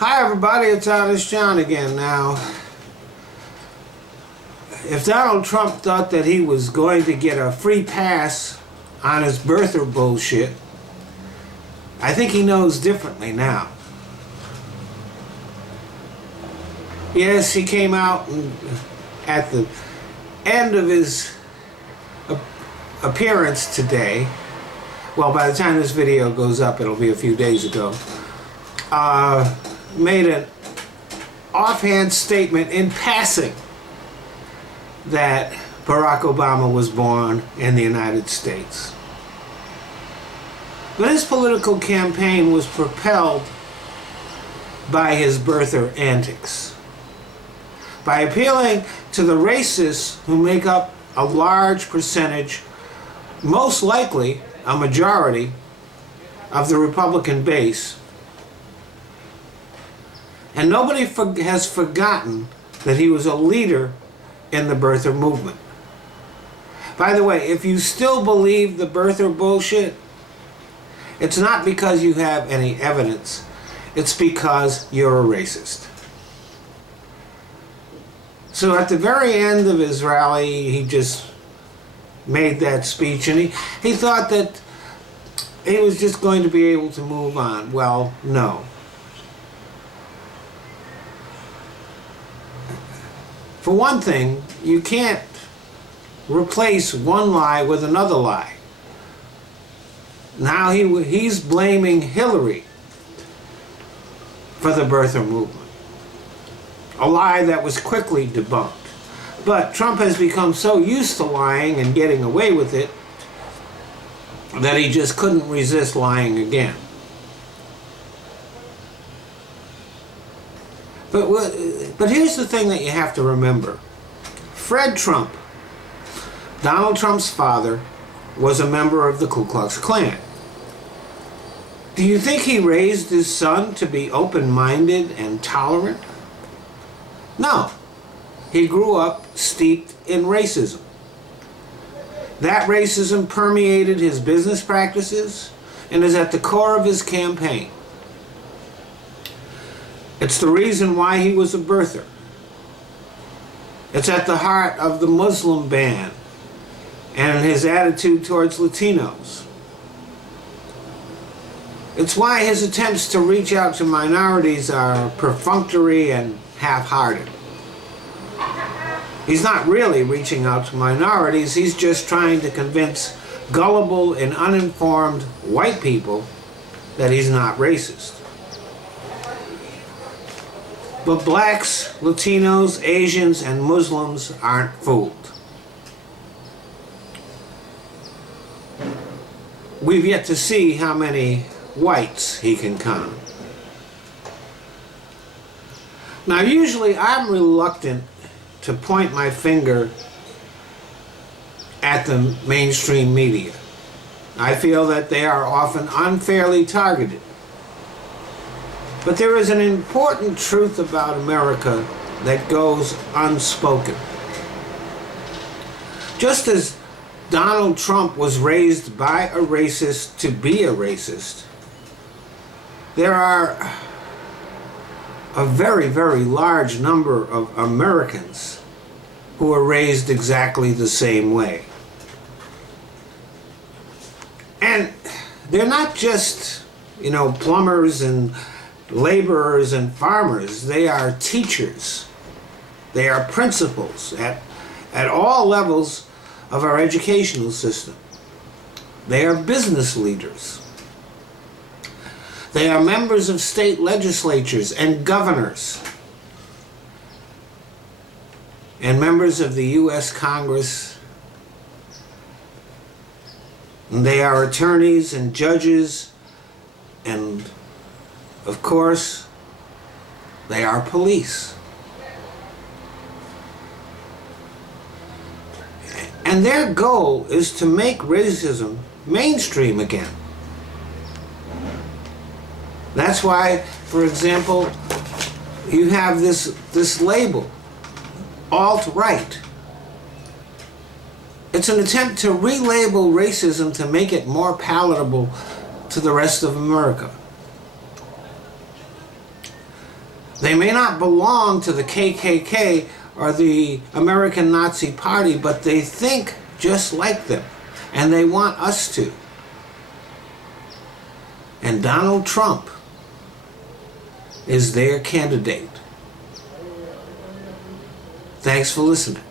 Hi everybody, it's Honest John again. Now, if Donald Trump thought that he was going to get a free pass on his birther bullshit, I think he knows differently now. Yes, he came out and at the end of his appearance today, well, by the time this video goes up, it'll be a few days ago, made an offhand statement in passing that Barack Obama was born in the United States. But his political campaign was propelled by his birther antics. By appealing to the racists who make up a large percentage, most likely a majority, of the Republican base. And nobody has forgotten that he was a leader in the birther movement. By the way, if you still believe the birther bullshit, it's not because you have any evidence. It's because you're a racist. So at the very end of his rally, he just made that speech, and he thought that he was just going to be able to move on. Well, no. For one thing, you can't replace one lie with another lie. Now he's blaming Hillary for the birther movement. A lie that was quickly debunked. But Trump has become so used to lying and getting away with it that he just couldn't resist lying again. But here's the thing that you have to remember. Fred Trump, Donald Trump's father, was a member of the Ku Klux Klan. Do you think he raised his son to be open-minded and tolerant? No. He grew up steeped in racism. That racism permeated his business practices and is at the core of his campaign. It's the reason why he was a birther. It's at the heart of the Muslim ban and his attitude towards Latinos. It's why his attempts to reach out to minorities are perfunctory and half-hearted. He's not really reaching out to minorities, he's just trying to convince gullible and uninformed white people that he's not racist. But blacks, Latinos, Asians, and Muslims aren't fooled. We've yet to see how many whites he can con. Now, usually I'm reluctant to point my finger at the mainstream media. I feel that they are often unfairly targeted. But there is an important truth about America that goes unspoken. Just as Donald Trump was raised by a racist to be a racist, there are a very, very large number of Americans who are raised exactly the same way. And they're not just, plumbers and laborers and farmers. They are teachers. They are principals at all levels of our educational system. They are business leaders. They are members of state legislatures and governors, and members of the U.S. Congress. And they are attorneys and judges, and of course, they are police. And their goal is to make racism mainstream again. That's why, for example, you have this label, alt-right. It's an attempt to relabel racism to make it more palatable to the rest of America. They may not belong to the KKK or the American Nazi Party, but they think just like them, and they want us to. And Donald Trump is their candidate. Thanks for listening.